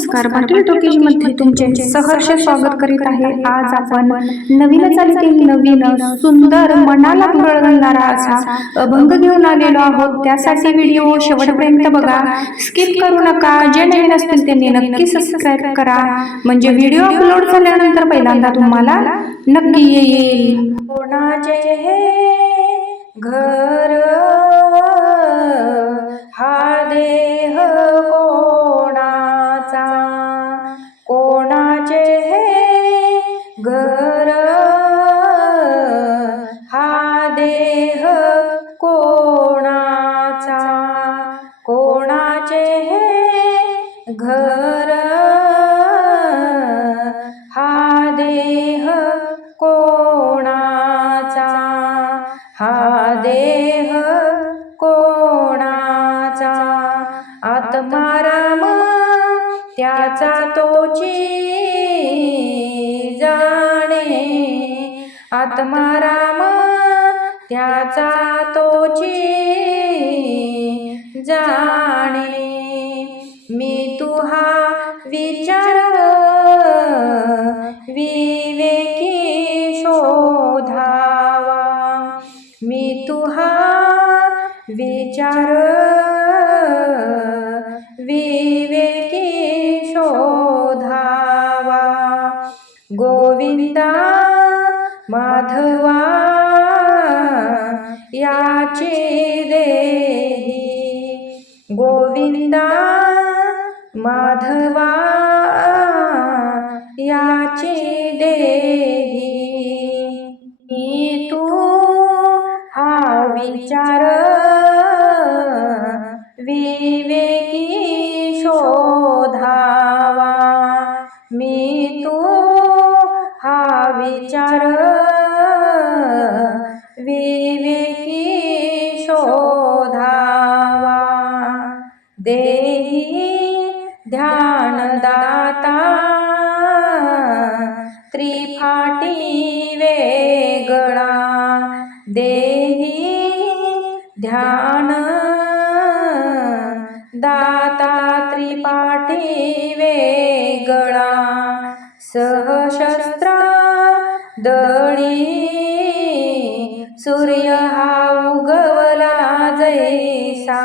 नमस्कार, पाटील टॉकीज मध्ये तुमचे सहर्ष स्वागत करीत आहे। आज आपण नवीन चालीतील नवीन सुंदर मनाला भुरळ घालणारा असा अभंग घेऊन आलेलो आहोत। त्यासाठी व्हिडिओ शेवटपर्यंत बघा, स्किप करू नका। जे नवीन असतील त्यांनी नक्की सबस्क्राइब करा, म्हणजे व्हिडिओ अपलोड झाल्यानंतर पहिल्यांदा तुम्हाला नक्की येईल। कोणाचे हे घर, हा देह कोणाचा, कोणाचे हे घर, हा देह कोणाचा, कोणाचे हे घर, हा देह कोणाचा, हा देह कोणाचा, आत्माराम त्याचा तोची जाणे, आत्माराम त्याचा तोची जाणे, मी तुहा विचार विवेकी शोधावा, मी तुहा विचार विवेकी शोधावा, गोविंदा माधवा याची देही, गोविंदा माधवा याची देही, मी तू हा विचार विवेकी शोधावा, मी तू हा विचार विवेकी शोधावा, देही ध्यानदाता त्रिपाठी वेगळा, देही ध्यान दाता त्रिपाठी वेगळा, सहस्त्र दळी सूर्य हा उगवला जैसा,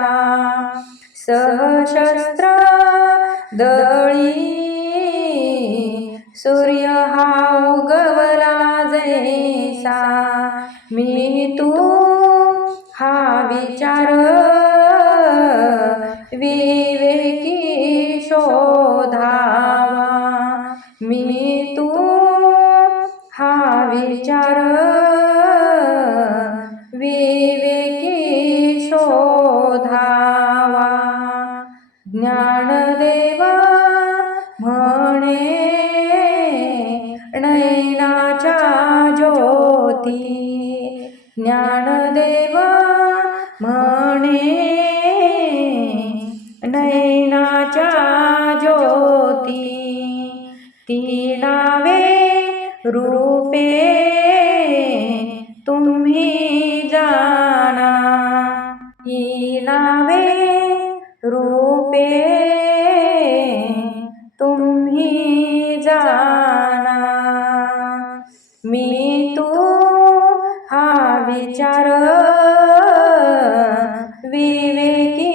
सहस्त्र दळी सूर्य हा उगवला जैसा, मी तू हा विचार विवेकी शोधावा, मी तू हा विचार विवेकी शोधावा, ज्ञानदेव म्हणे नैनाच्या ज्योती, ज्ञानदेव म्हणे नैनाच्या ज्योती, ती नावे रूपे तुम्ही जाणा, ही नावे रूपे तुम्ही जाणा, मी तू हा विचार विवेकी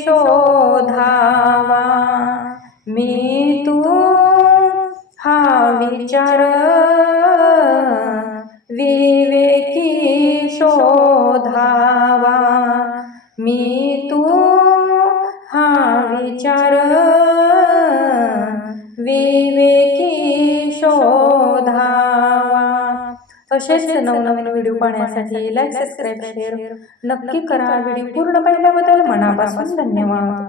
शोधावा, मी तू हा विचार विवेकी शोधावा, मी तू हा विचार विवेकी शोधावा। असेच नवनवीन व्हिडिओ पाहण्यासाठी लाईक, सबस्क्राईब, शेअर नक्की करा। व्हिडिओ पूर्ण पाहिल्याबद्दल मनापासून धन्यवाद।